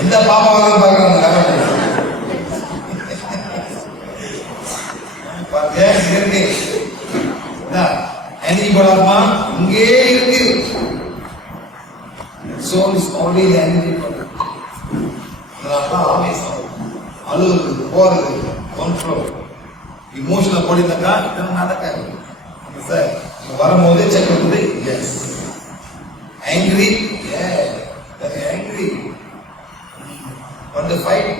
எந்த பாப்பா வாங்க பாக்குறாங்க எனர்ஜி போடாமா இங்கே இருக்கு. soul is only the energy product. அழுகுறது போறது கண்ட்ரோல் இமோஷனல் போடினாக்கா இதெல்லாம் நடக்காது சார். வரும்போது செக் பண்ணுறது எஸ் ஆங்கிரி ஆங்கிரி வந்து fight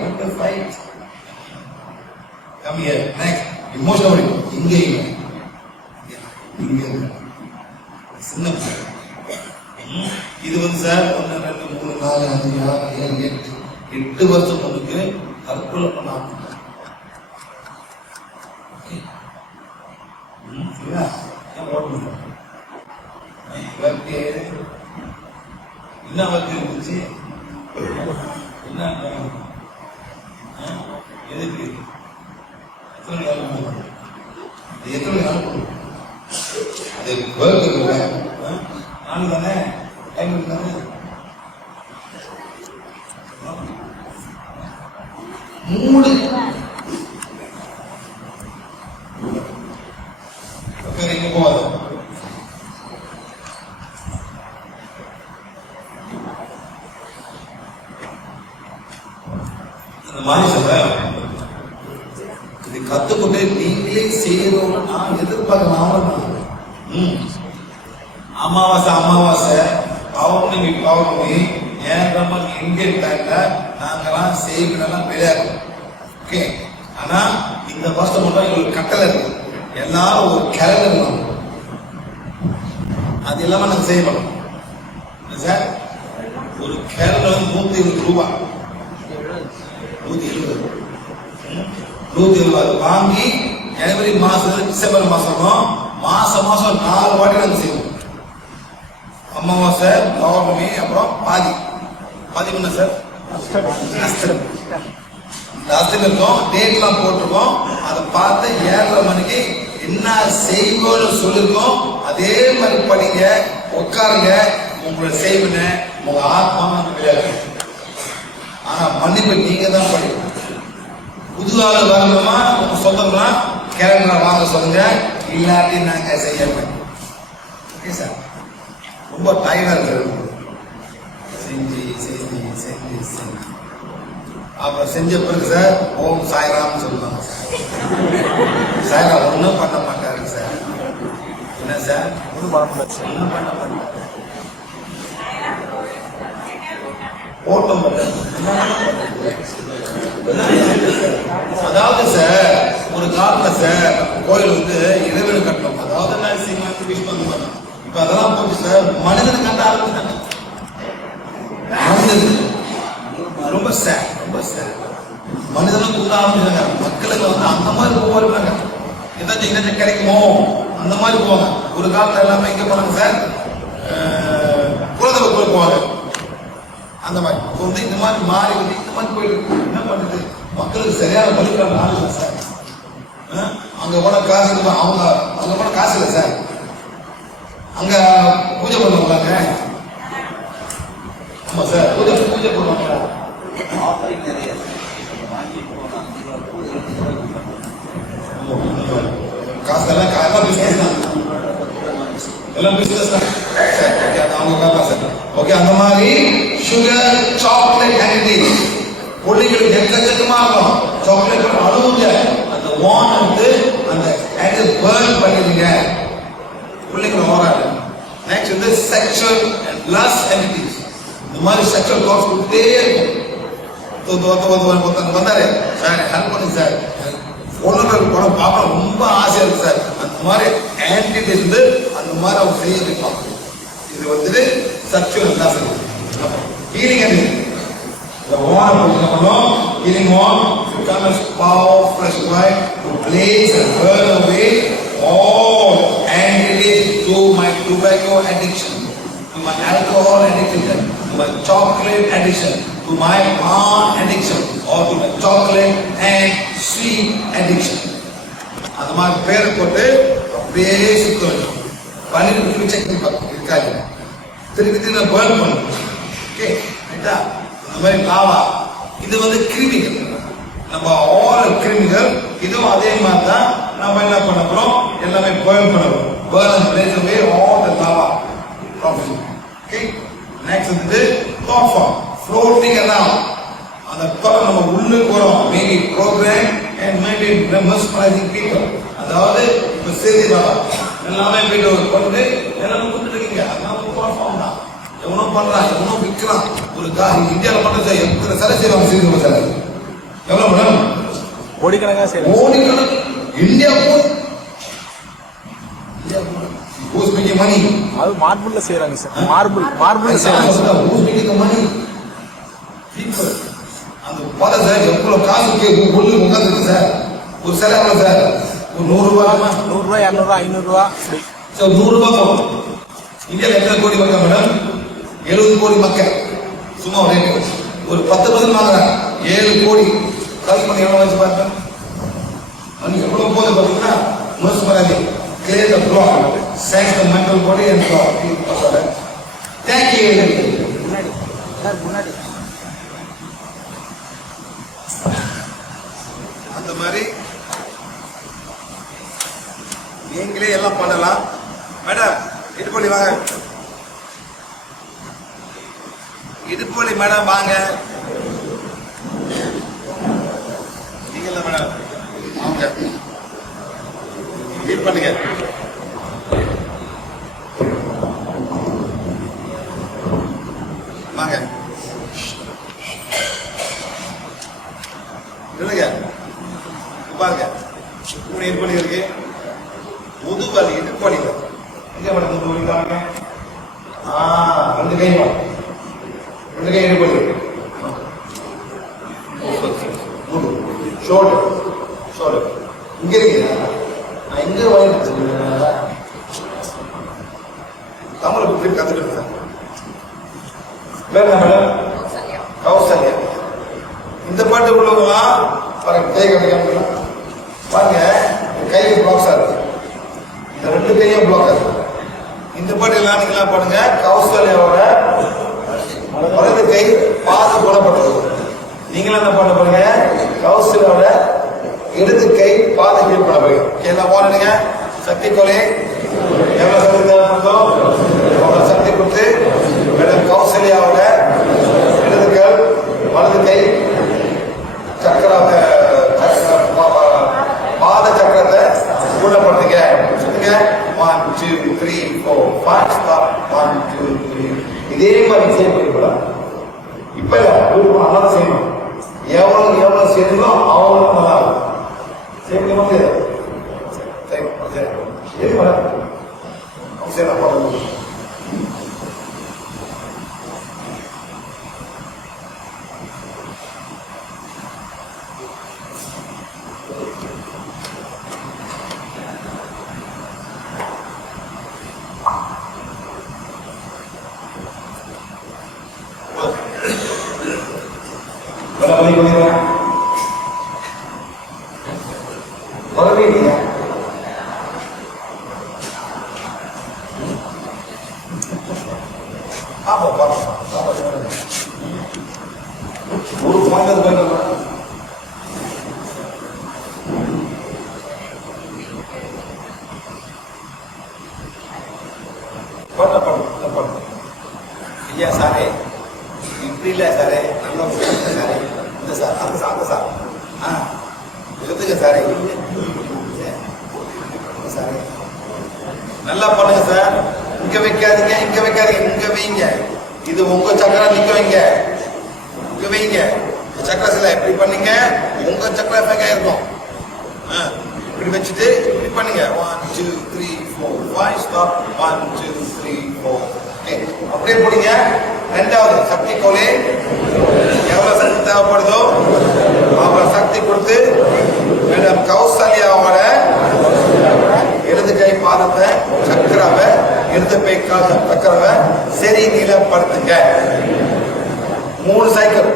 come here next emotional இங்கே சின்ன இது வந்து சார் 1 2 3 4 5 6 7 8 வருஷம் பொண்ணுக்கு தற்கொலை பண்ண என்ன வழக்கு இருந்துச்சு என்ன எதுக்கு எத்தனை நாள் அது வேர்க்கு நாலு தானே டைம் தானே மூடு இங்க போகாது. அந்த மாதிரி சொல்ற இது கத்துக்கொண்டு நீங்களே செய்யணும்னு நான் எதிர்பார்க்கலாம். அமாவாசை பௌர்ணமி ஏன் இந்தியன் டைம்ல நாங்கெல்லாம் செய்யலாம் விளையாடும். ஓகே, ஆனா இந்த வருஷம் மட்டும் எங்களுக்கு கட்டளை இருக்கு. எல்லாரும் ஒரு கேலண்டர் அது இல்லாம நாங்க செய்யப்படும் சார். ஒரு கேலண்டர் 120 ரூபாய் 170 வாங்கி ஜனவரி மாசம் டிசம்பர் மாசம் 4 வாட்டி நாங்க செய்வோம். அமாவாசை பௌர்ணமி அப்புறம் பாதி பண்ண சார் அஸ்தம் இருக்கும். டேட்லாம் போட்டிருக்கோம். அதை பார்த்து 7:30 மணிக்கு என்ன செய்வோம்னு சொல்லிருக்கோம். அதே மாதிரி படிங்க, உட்காருங்க. உங்களோட செய்வன உங்க ஆத்மா விளையாடு. ஆனா மன்னிப்பு நீங்க தான் படிக்கணும். புதுவாக வரணுமா உங்க சொந்தம்னா கேலண்டர் வாங்க சொல்லுங்க. இல்லாட்டி நாங்க செய்யணும். ஓகே சார், ரொம்ப டயர்டா இருக்கு. செஞ்சு அப்புறம் செஞ்ச பிறகு சார் ஓம் சாய்ராம் சொல்லுவாங்க. சாய்ராம் ஒன்றும் பண்ண மாட்டாரு சார். என்ன சார் ஒன்றும் பண்ண மாட்டாரு. ஓட்டம் அதாவது சார் ஒரு காலத்துல சார் கோயில் வந்து இறைவனு கட்டணும். அதாவது நான் சீமாக்கு விஷ் பண்ண இப்ப அதெல்லாம் போட்டு சார் மனிதனை கட்ட ஆரம்பிச்சாங்க. ரொம்ப சார் மனிதனும் கூட ஆரம்பிச்சாங்க. மக்களுக்கு வந்து அந்த மாதிரி போவாங்க. ஏதாச்சும் கிடைக்குமோ அந்த மாதிரி போவாங்க. ஒரு காலத்துல எல்லாமே எங்க போனாங்க சார், குலதெய்வ போவாங்க. அந்த மாதிரி வந்து இந்த மாதிரி மாறி வந்து இந்த மாதிரி போயிட்டு என்ன பண்ணுது, மக்களுக்கு சரியான வழிகாட்டு ஆள் இல்லை சார். அங்க போன காசு அவங்க அங்க போன காசு இல்லை சார். அங்க பூஜை பண்ணுவாங்க. ஆமா சார், பூஜை பண்ணுவாங்க. காசெல்லாம் எல்லாம் பிசினஸ் தான். ஓகே, அந்த மாதிரி சுகர் சாக்லேட் கேண்டி பிள்ளைகளுக்கு எக்கச்சக்கமாக சாக்லேட் அழுவுங்க. அந்த வான் வந்து அந்த பேர்ன் பண்ணிடுங்க. பிள்ளைங்களை ஓராது. நெக்ஸ்ட் வந்து செக்ஷுவல் அண்ட் லஸ்ட் என்டிட்டிஸ். இந்த மாதிரி செக்ஷுவல் தாட்ஸ் கொடுத்துட்டே இருக்கும். வந்தாரு சார், ஹெல்ப் பண்ணுங்க சார், பொண்ணுங்களுக்கு படம் பார்க்க ரொம்ப ஆசையா இருக்கு சார். அந்த மாதிரி ஆன்டிட்டிஸ் வந்து அந்த மாதிரி அவங்க செய்ய வைப்பாங்க. இது வந்து செக்ஷுவல் கிளாஸ். ஹீலிங் அது the one healing one to come as power fresh light to blaze and burn away all entities to my tobacco addiction, to my alcohol addiction, to my chocolate addiction, to my palm addiction, or to my chocolate and sweet addiction. அந்த மாதிரி பேர் போட்டு அப்படியே சுத்தம் பண்ணிட்டு check பண்ணி பார்க்கணும் இருக்காது. திருப்பி திருப்பி பேர்ன் பண்ணும். ஓகே ரைட்டா? அந்த மாதிரி லாவா இது வந்து கிருமிகள், நம்ம ஆல் கிருமிகள். இதுவும் அதே மாதிரி தான் நம்ம என்ன பண்ண போறோம், எல்லாமே பேர்ன் பண்ண போறோம். Burn and blaze away all the lava process. Okay next வந்து டாப் ஃபார்ம் ஃப்ளோட்டிங் அரவுண்ட். அந்த தோட்டம் நம்ம உள்ளுக்கு வரோம். Maybe programme and maybe mesmerising people. அதாவது இப்போ செய்தி வரோம் எல்லாமே போயிட்டு கொண்டு எல்லாமே கொடுத்துட்டு இருக்கீங்க. அதனால டாப் ஃபார்ம் தான். எவனோ பண்றான், எவனோ விற்கிறான். ஒரு இந்தியாவில் மட்டும் எத்தனை சிலை செய்வாங்க, செய்தி சிலை எவ்வளவு மேடம்? கோடிக்கணக்காக செய்யலாம். கோடிக்கணக்கு இந்தியா மணி. அது மார்பிள்ல செய்யறாங்க சார். மார்பிள் செய்யறாங்க. மணி அந்த பல சார் எவ்வளவு காசு கொள்ளு உட்காந்துருக்கு சார். ஒரு சிலை எவ்வளவு சார்? ஒரு 100 ரூபாய், 200, 500 ரூபா. 100 ரூபாய் போகும். இந்தியாவில் எத்தனை கோடி மக்கள் மேடம்? 70 கோடி மக்கள். சும்மா ஒரு 10% வாங்குறாங்க. 7 கோடி கல் பண்ணி எவ்வளவு வச்சு பார்த்தேன். எவ்வளவு போது பார்த்தீங்கன்னா municipality clear the block, sank the mental body and block. Thank you. அந்த மாதிரி நீங்களே எல்லாம் பண்ணலாம். மேடம் இடுப்பொலி வாங்க, இடுப்பொலி மேடம் வாங்க. நீங்கள மேடம் வாங்க, ஃபீல் பண்ணுங்க. வாங்க இல்லைங்க பாருங்க. இப்படி இடுப்பொலி இருக்கு, முதுவலி, இடுப்பொலி எங்க மேடம்? முதுவலி பாருங்க. 2 கை, 2 கை இடுப்பொலி, ஷோல்டர் இங்க இருக்கு. நான் இங்க தமிழ் புக் கத்துக்கிட்டு சார். வேற என்ன மேடம்? கௌசல்யா. இந்த பாட்டு உள்ளவங்களாம் பாருங்க, கை கட்டிக்கலாம் பாருங்க. கைக்கு பிளாக்ஸா இருக்கு, இந்த 2 கையும் பிளாக் ஆகுது. இந்த பாட்டு எல்லாம் நீங்களா பாருங்க. கௌசல்யாவோட வலது கை பாது குணப்பட்டது. நீங்களும் என்ன பண்ண போறீங்க? கௌசல்யாவோட இடது கை பாதை கீழ் பண்ண போறீங்க. எல்லாம் போறீங்க. சக்தி கொலை எவ்வளவு சக்தி தேவைப்படுதோ அவ்வளவு சக்தி கொடுத்து மேடம் கௌசல்யாவோட இடது கால் வலது கை சக்கராவை பாத சக்கரத்தை கூடப்படுத்துங்க. 1 2 3 4 5 ஸ்டாப். 1 2 3. இதே மாதிரி சேம் பண்ணிக்கலாம். இப்ப இல்ல நல்லா செய்யணும். எவ்வளவு செய்யணுமோ அவ்வளவு நல்லா இருக்கும். சேம் வந்து சரி எது மேடம்? சரி நான் போடுறது வரவே இல்லையா? ஒரு பாண்டது ஐயா சாரே இப்படி இல்ல சாரே, நல்லா சாரே, இந்த சார் அந்த சார் அந்த சார் சொல்லுங்க சாரே, சாரே நல்லா பண்ணுங்க சார். இங்க வைக்காதீங்க, இங்க வைக்காதீங்க, இங்க வைங்க. இது உங்க சக்கரம், நிக்க வைங்க, இங்க வைங்க. சக்கர சில எப்படி பண்ணீங்க? உங்க சக்கர எங்க இருக்கும்? இப்படி வச்சுட்டு இப்படி பண்ணுங்க. 1 2 3 4 5 ஸ்டாப். 1 2 3 4. அப்படியே போடுங்க. ரெண்டாவது சக்தி கோலே எவ்வளவு சக்தி தேவைப்படுதோ அவ்வளவு சக்தி கொடுத்து மேடம் கௌசல்யாவோட இடது கை பாதத்தை சக்கராவை இடது கை சக்கராவை சரி நிலப்படுத்துங்க. 3 சைக்கிள்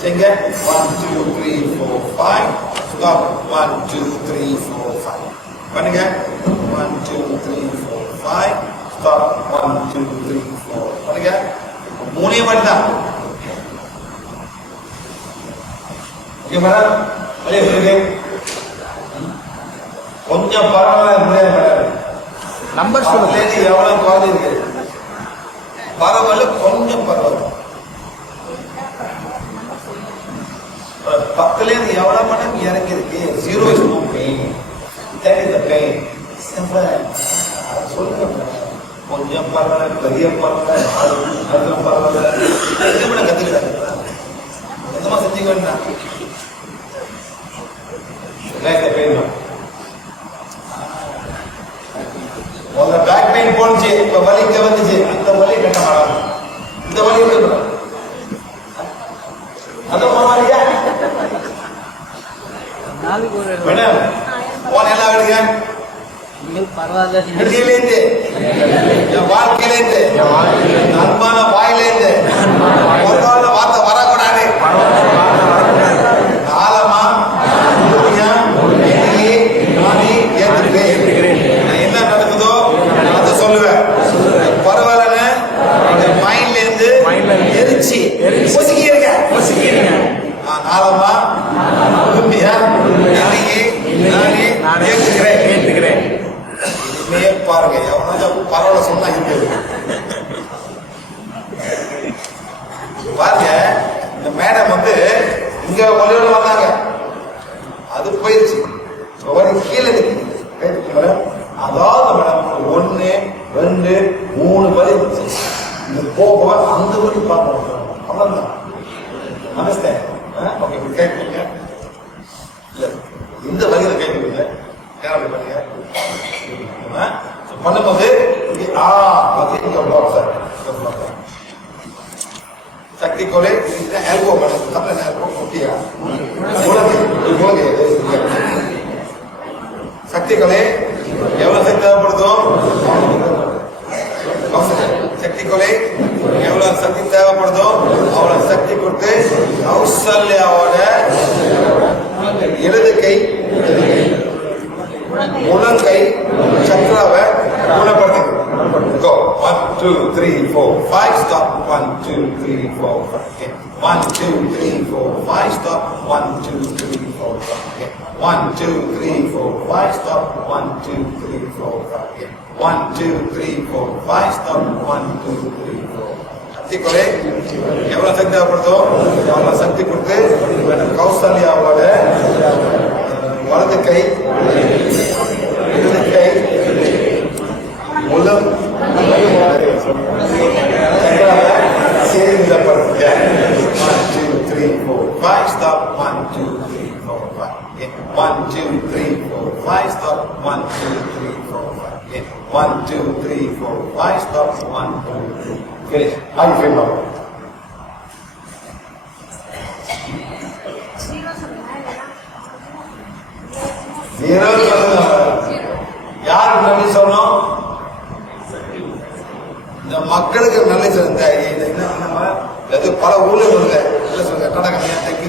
செய்யுங்க. 1 2 3 4 5 ஸ்டாப். 1 2 3 4 5 பண்ணுங்க. 1 2 3 4 5 ஸ்டாப் 1 2 3 4 பண்ணுங்க மூணே மட்டும் தான் ஓகே மேடம் கொஞ்சம் பரவாயில்ல நம்பர் சொல்லுங்க. எவ்வளவு குறைஞ்சி இருக்கு பரவாயில்ல கொஞ்சம் பரவாயில்ல 10ல இருந்து எவ்வளவு மடம் இறங்கி இருக்கு 0 is no pain that is the pain சொல்லுங்க கொஞ்சம் பரவாயில்ல பெரிய பரவாயில்ல அது பரவாயில்ல எது மடம் கத்துக்கிட்டாங்க எந்தமா செஞ்சீங்க வேண்டாம் முதல்ல பேக் பெயின் போனுச்சு இப்ப வலி இங்க வந்துச்சு அந்த வலி கட்ட மாட்டாங்க இந்த வலி இருக்கு அதான் மாறியா மேடம் போன எல்லாம் விடுங்க வெளியிலேருந்து என் வாழ்க்கையிலேருந்து அன்பான வாயிலேருந்து ஒரு வார்த்தை வரக்கூடாது காலமா என்ன நடக்குதோ அதை சொல்லுவேன் பரவாயில்ல மைண்ட்ல இருந்து எரிச்சு பொசுக்கி இருக்க நாளமா உண்மையா நானே ஏற்றுக்கிறேன் இனிமே பாருங்க எவனாச்சும் பரவாயில்ல சொன்னா இருக்குது பாருங்க இந்த மேடம் வந்து இங்க ஒளியோட வந்தாங்க அது போயிருச்சு கீழே அதாவது மேடம் 1 2 3 வரி இது போக அந்த வரி பார்க்கணும் அவ்வளவுதான் அண்டர்ஸ்டாண்ட் ஓகே கேட்குறீங்க இல்ல இந்த வரியில கேட்குறீங்க அப்படி பண்ணுங்க பண்ணும்போது சக்தி கோலை எல்போ மேடம் தமிழ் எல்போ ஓகேயா சக்திகளே எவ்வளவு சக்தி தேவைப்படுதோ சக்திகளே எவ்வளவு சக்தி தேவைப்படுதோ அவ்வளவு சக்தி கொடுத்து கௌசல்யாவோட இடது கை முழங்கை சக்கராவை குணப்படுத்து Go 1 2 3 4 5 stop 1 2 3 4 okay 1 2 3 4 5 stop 1 2 3 4 okay 1 2 3 4 5 stop 1 2 3 4 okay 1 2 3 4 5 stop 1 2 3 4 சக்தி கொலை எவ்வளவு சக்தி தேவைப்படுதோ அவ்வளவு சக்தி கொடுத்து கௌசல்யாவோட வலது கை இடது கை உலம் சேர்ந்த படுத்துங்க 1 2 3 4 5 stop 1 2 3 4 5 1 2 3 4 5 stop 1 2 3 4 5 1 2 3 4 5 stop 1 2 3 finish how you feel now zero யாருக்கு நன்றி சொல்லணும் இந்த மக்களுக்கு நல்ல சொல்லுங்க எது பல ஊர்ல சொல்லுங்க இல்ல சொல்லுங்க கடற்கரையா தைக்க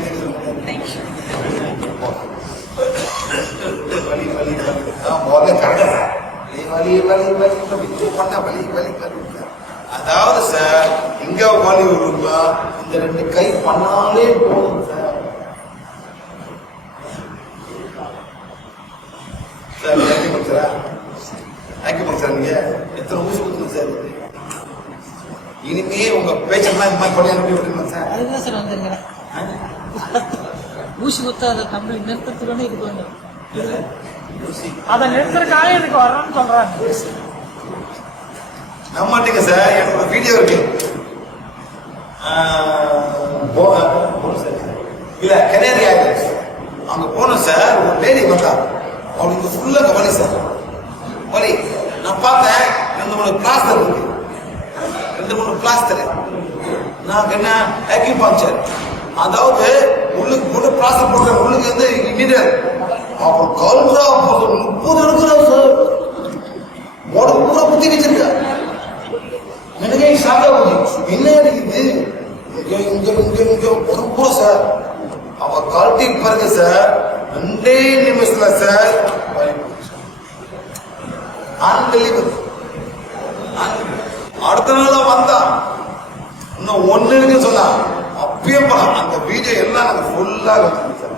வலி வலி முதல்ல கடற்கரை வலி வலி வலி பண்ண வலி வலி வலி அதாவது சார் இங்க வலி வருமா இந்த 2 கை பண்ணாலே போதும் சார் சார் நீங்க எத்தனை ஊசி கொடுத்துருங்க சார் இனிமே உங்க பேச்செல்லாம் இந்த மாதிரி கொலை அனுப்பி விட்டுருங்க சார் அதுதான் சார் வந்துருங்க ஊசி குத்தாத தம்பி நிறுத்தத்துலன்னு இதுக்கு வந்து அதை நிறுத்துறதுக்காக இதுக்கு வரோம்னு சொல்றாங்க நம்மாட்டீங்க சார் எனக்கு ஒரு வீடியோ இருக்கு இல்ல கனேரி ஐலண்ட்ஸ் அங்க போனோம் சார் ஒரு லேடி வந்தா அவளுக்கு ஃபுல்லா வலி சார் வலி நான் பார்த்தேன் 2-3 பிளாஸ்டர் இருக்கு 2-3 பிளாஸ்டர் நான் என்ன அக்யூபங்க்சர் அதாவது உள்ளுக்கு போட்டு பிளாஸ்டர் போடுற உள்ளுக்கு வந்து இமீடியட் அப்புறம் கல்முறா 30 எடுக்கிறா சார் உடம்பு பூரா புத்தி வச்சிருக்க எனக்கே ஷாக் ஆகுது என்ன இருக்குது இங்க உடம்பு பூரா சார் அவ கழட்டி பாருங்க சார் 2 நிமிஷத்துல சார் அன்பிலீவபிள் அடுத்த நாள் வந்தா இன்னும் ஒண்ணு இருக்குன்னு சொன்னா அப்பயே போலாம். அந்த வீடியோ எல்லாம் நாங்க ஃபுல்லா சார்.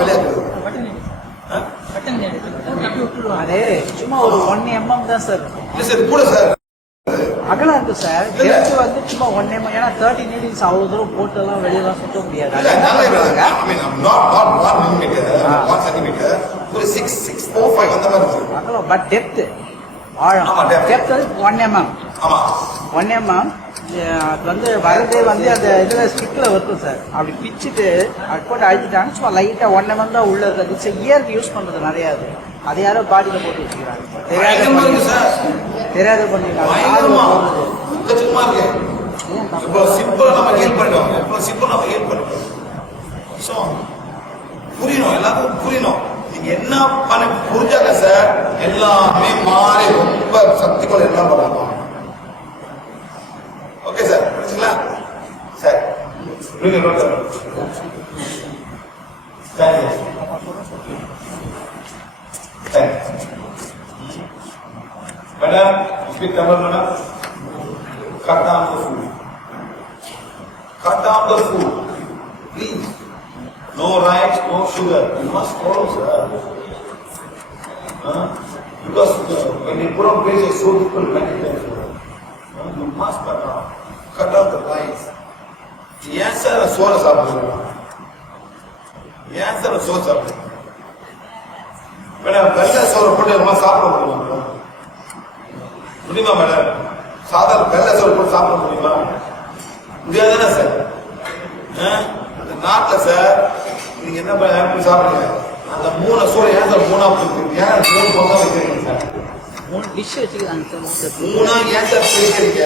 விளையாட்டு அதே சும்மா ஒரு 1 mm தான் சார். இல்ல சார் கூட சார் அகலம் இருக்கு சார். டெப்த் வந்து சும்மா 1 mm. ஏன்னா 30 நீடில்ஸ் அவ்வளவு தூரம் போட்டெல்லாம் வெளியெல்லாம் சுத்த முடியாது. அகலம் பட் டெப்த் ஆழம் டெப்த் வந்து 1 mm. 1 mm. அது வந்து வரதே வந்து அந்த இதுல ஸ்டிக்ல இருக்கும் சார். அப்படி பிச்சுட்டு அது போட்டு அழிச்சிட்டாங்க. சும்மா லைட்டா 1 mm தான் உள்ள இருக்கு. இயருக்கு யூஸ் பண்றது நிறைய அது யாரோ பாடியில போட்டு வச்சுக்கிறாங்க. தெரியாத பண்ணிக்கலாம். புரியணும், எல்லாத்துக்கும் புரியணும். நீங்க என்ன பண்ண புரிஞ்சாங்க சார் எல்லாமே மாறி ரொம்ப சக்திகள் எல்லாம் பண்ணலாம். ஓகே சார், புரிஞ்சுங்களா sir? Madam, speak Tamil, madam. Cut down the food. Cut down the food. Please. No rice, no sugar. You must follow, sir. Because when you put on place, it's so difficult many times. You must cut down. Cut down the rice. Yes, sir, சோறு சாப்பிடுறோம். ஏன் sir சோறு சாப்பிடுறோம்? Madam, வெள்ளை சோறு போட்டு எல்லாம் சாப்பிட முடியுமா மேடம்? சாதாரண வெள்ளை சோறு போட்டு சாப்பிட முடியுமா? முடியாதுதானே சார்? இந்த நாட்டில் சார் நீங்க என்ன பண்ணி சாப்பிடுங்க? அந்த 3 சோறு ஏன் சார் 3 ஏன் 3 பொங்கா வைக்கிறீங்க சார்? 3 டிஷ் வச்சுக்கிறாங்க சார். 3 ஏன் சார் பிரிக்கிறீங்க?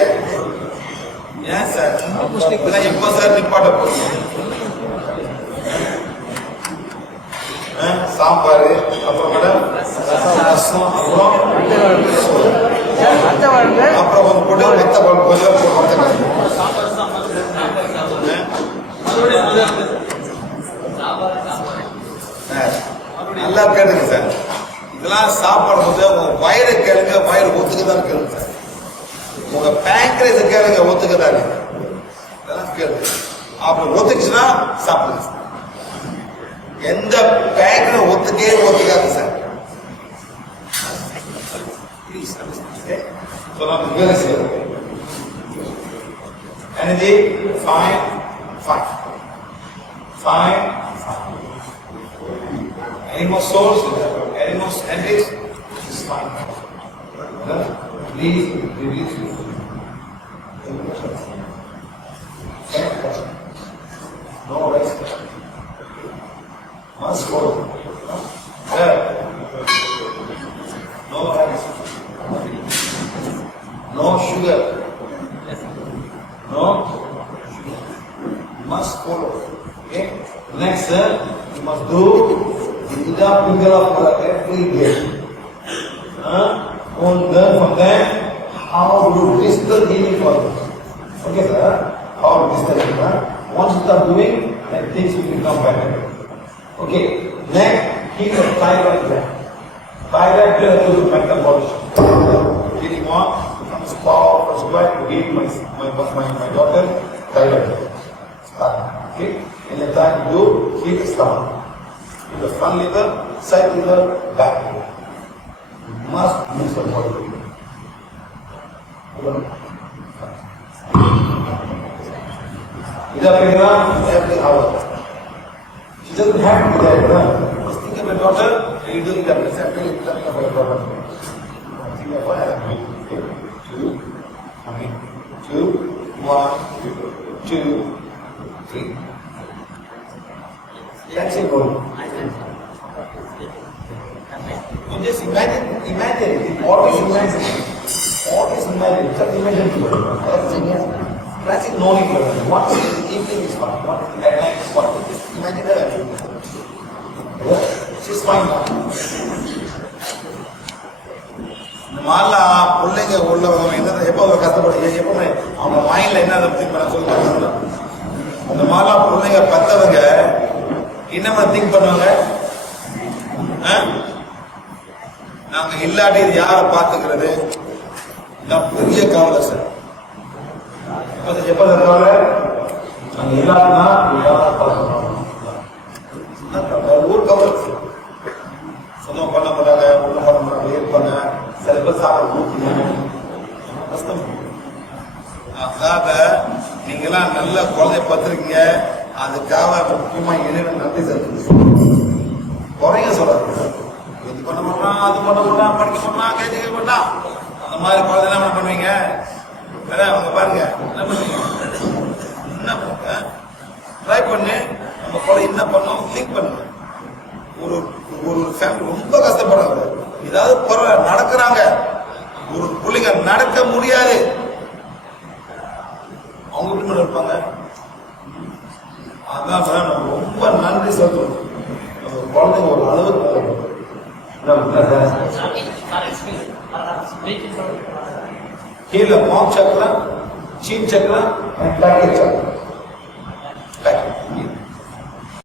ஏன் சார் எப்ப சார் நிப்பாட்ட போறீங்க? சாம்பார், அப்புறம் மேடம் ரசம், அப்புறம் கொஞ்சம் போட்டு வத்த குழம்பு கொஞ்சம் நல்லா கேளுங்க சார். இதெல்லாம் சாப்பிடும் போது உங்க வயிறு கேளுங்க, வயிறு ஒத்துக்குதான் கேளுங்க சார். உங்க பேங்க்ரேஸ் கேளுங்க, ஒத்துக்குதான் இதெல்லாம் கேளுங்க. அப்படி ஒத்துக்குச்சுன்னா சாப்பிடுங்க சார். எந்த பேங்க்ல ஒத்துக்காது sir. Energy, fine. Any more souls? Any more endings? It's fine. Please release. No rest. Must go. No rice. No sugar. No sugar. Must follow. Okay. Next, sir, you must do Ida Pingala for every day. Learn from them how to distal healing for them. Okay, sir. How to distal healing. Once you start doing, then things will become better. Okay. Next, keep the thyroid gland. Thyroid gland is metabolism. Healing on from spa or squat to give my daughter thyroid. Start. Okay. And the time you do, keep the stomach. Keep the front liver, side liver, back liver. You must mix the body. Ida Pingala every hour. She doesn't have to be there. Just think of your daughter, and you do it up. Exactly, think of your daughter. Think of what happened. 2, 1, 2, 3. That's it, goal. You just imagine it. Always imagine. Just imagine it. That's it, no need to learn. Once in the evening is fine. Once at night is fine. Just imagine her. She's fine now. இந்த மாதிரிலாம் பிள்ளைங்க உள்ளவங்க என்ன எப்போ கஷ்டப்படு எப்பவுமே அவங்க மைண்ட்ல என்ன திங்க் பண்ண சொல்லுவாங்க. இந்த மாதிரிலாம் பிள்ளைங்க பத்தவங்க என்ன திங்க் பண்ணுவாங்க? நாங்க இல்லாட்டி இது யாரை பார்த்துக்கிறது? நான் பெரிய கவலை சார். எப்ப கவலை? நாங்க இல்லாட்டினா யாரை பார்க்கணும்? ஊர் கவலை. சொந்தம் பண்ண மாட்டாங்க, உள்ள பண்ண மாட்டாங்க, ஏற்பாங்க, சில பேர் சாப்பிட ஊற்றுங்க, கஷ்டம். அதுக்காக நீங்களாம் நல்ல குழந்தைய பார்த்துருக்கீங்க. அதுக்காக முக்கியமா இணைய நன்றி சார். குறைய சொல்லாது. இது பண்ண மாட்டான், அது பண்ண மாட்டான், படிக்க மாட்டான், கேட்க மாட்டான். அந்த மாதிரி குழந்தை என்ன பண்ணுவீங்க? அவங்க பாருங்க என்ன பண்ணுவீங்க? என்ன பண்ணுங்க? ட்ரை பண்ணு. நம்ம குழந்தை என்ன பண்ணோம் திங்க் பண்ணுங்க. ஒரு ஒரு ஃபேமிலி ரொம்ப கஷ்டப்படுறாங்க. ஏதாவது பரவாயில்ல நடக்கிறாங்க. ஒரு பிள்ளைங்க நடக்க முடியாது, அவங்க எப்படி இருப்பாங்க? அதான் சார் நம்ம ரொம்ப நன்றி சொல்றோம். நம்ம குழந்தைங்க ஒரு அளவுக்கு கீழே மார்க் சக்கரம், சீன் சக்கரம்,